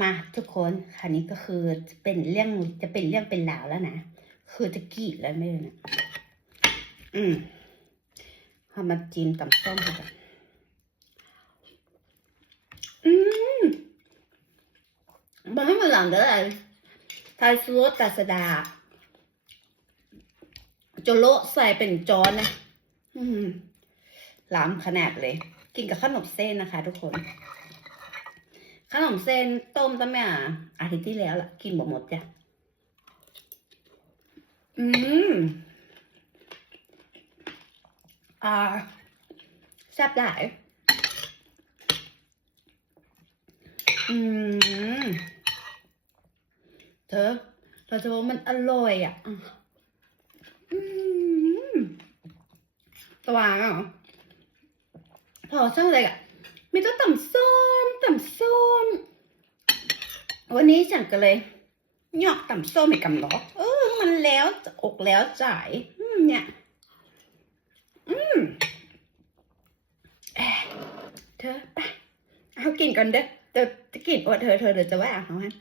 มาทุกคนคราวนี้ก็คือเป็นเรื่องจะเป็นเรื่องเป็นราวแล้วนะคือจะกรีดแล้วไม่รู้นะอืมเอามาจิ้มกับส้มกันอืมมันไม่เหมือนหลังเลยไทยซูตาสดาโจโลใส่เป็นจอนนะอืมล้ำขนาดเลย กินกับขนมเส้นนะคะทุกคน ขนมเส้นต้มตั้งแต่อาทิตย์ที่แล้วล่ะ กินหมดหมดจ้ะ อืม อ่าแซ่บหลายอืม เธอเธอจะบอกมันอร่อยอะ อืมตัวอะพอช่างอะไรอะ มีตัวต่ำส้มต่ำส้ม วันนี้ฉันก็เลยหยอกต่ำส้มให้กำหรอเออ มันแล้วอกแล้วจ่ายเนี่ย อืมเอเธอไปเอากินก่อนเด้อเธอจะกินอวดเธอเธอเดี๋ยวจะว่าเอาฮะ